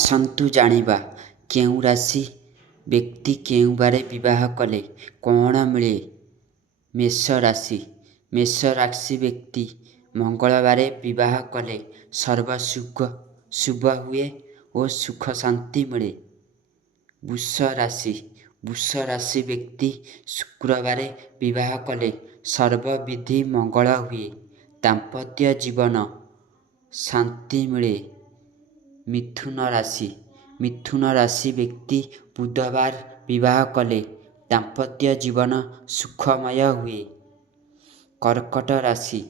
ଆସନ୍ତୁ ଜାଣିବା କେଉଁ ରାଶି ବ୍ୟକ୍ତି କେଉଁ ବାରେ ବିବାହ କଲେ କ'ଣ ମିଳେ। ମେଷ ରାଶି। ମେଷ ରାଶି ବ୍ୟକ୍ତି ମଙ୍ଗଳବାରେ ବିବାହ କଲେ ସର୍ବ ଶୁଭ ହୁଏ ଓ ସୁଖ ଶାନ୍ତି ମିଳେ। ବୃଷ ରାଶି। ବୃଷ ରାଶି ବ୍ୟକ୍ତି ଶୁକ୍ରବାରେ ବିବାହ କଲେ ସର୍ବ ବିଧି ମଙ୍ଗଳ ହୁଏ, ଦାମ୍ପତ୍ୟ ଜୀବନ ଶାନ୍ତି ମିଳେ। ମିଥୁନ ରାଶି। ମିଥୁନ ରାଶି ବ୍ୟକ୍ତି ବୁଧବାର ବିବାହ କଲେ ଦାମ୍ପତ୍ୟ ଜୀବନ ସୁଖମୟ ହୁଏ। କର୍କଟ ରାଶି।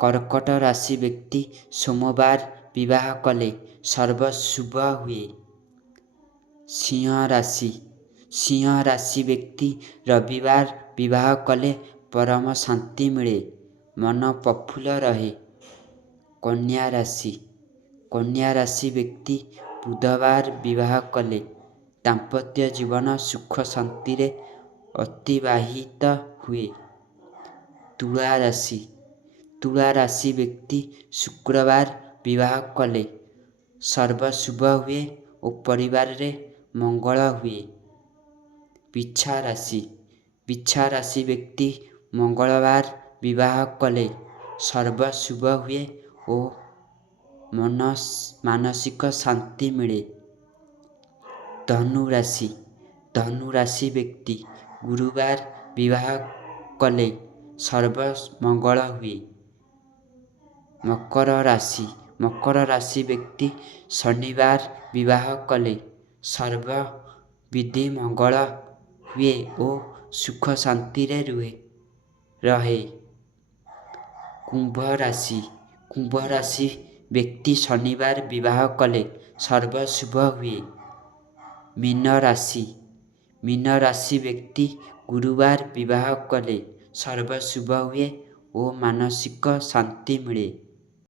କର୍କଟ ରାଶି ବ୍ୟକ୍ତି ସୋମବାର ବିବାହ କଲେ ସର୍ବ ଶୁଭ ହୁଏ। ସିଂହ ରାଶି। ସିଂହ ରାଶି ବ୍ୟକ୍ତି ରବିବାର ବିବାହ କଲେ ପରମ ଶାନ୍ତି ମିଳେ, ମନ ପ୍ରଫୁଲ୍ଲ ରହେ। କନ୍ୟା ରାଶି। କନ୍ୟା ରାଶି ବ୍ୟକ୍ତି ବୁଧବାର ବିବାହ କଲେ ଦାମ୍ପତ୍ୟ ଜୀବନ ସୁଖ ଶାନ୍ତିରେ ଅତିବାହିତ ହୁଏ। ତୁଳା ରାଶି। ତୁଳା ରାଶି ବ୍ୟକ୍ତି ଶୁକ୍ରବାର ବିବାହ କଲେ ସର୍ବ ଶୁଭ ହୁଏ ଓ ପରିବାରରେ ମଙ୍ଗଳ ହୁଏ। ବିଛା ରାଶି। ବିଛା ରାଶି ବ୍ୟକ୍ତି ମଙ୍ଗଳବାର ବିବାହ କଲେ ସର୍ବ ଶୁଭ ହୁଏ ଓ ମାନସିକ ଶାନ୍ତି ମିଳେ। ଧନୁ ରାଶି। ଧନୁ ରାଶି ବ୍ୟକ୍ତି ଗୁରୁବାର ବିବାହ କଲେ ସର୍ବ ମଙ୍ଗଳ ହୁଏ। ମକର ରାଶି। ମକର ରାଶି ବ୍ୟକ୍ତି ଶନିବାର ବିବାହ କଲେ ସର୍ବ ବିଧି ମଙ୍ଗଳ ହୁଏ ଓ ସୁଖ ଶାନ୍ତିରେ ରହେ। କୁମ୍ଭ ରାଶି। କୁମ୍ଭ ରାଶି ବ୍ୟକ୍ତି ଶନିବାର ବିବାହ କଲେ ସର୍ବ ଶୁଭ ହୁଏ। ମୀନ ରାଶି। ମୀନ ରାଶି ବ୍ୟକ୍ତି ଗୁରୁବାର ବିବାହ କଲେ ସର୍ବ ଶୁଭ ହୁଏ ଓ ମାନସିକ ଶାନ୍ତି ମିଳେ।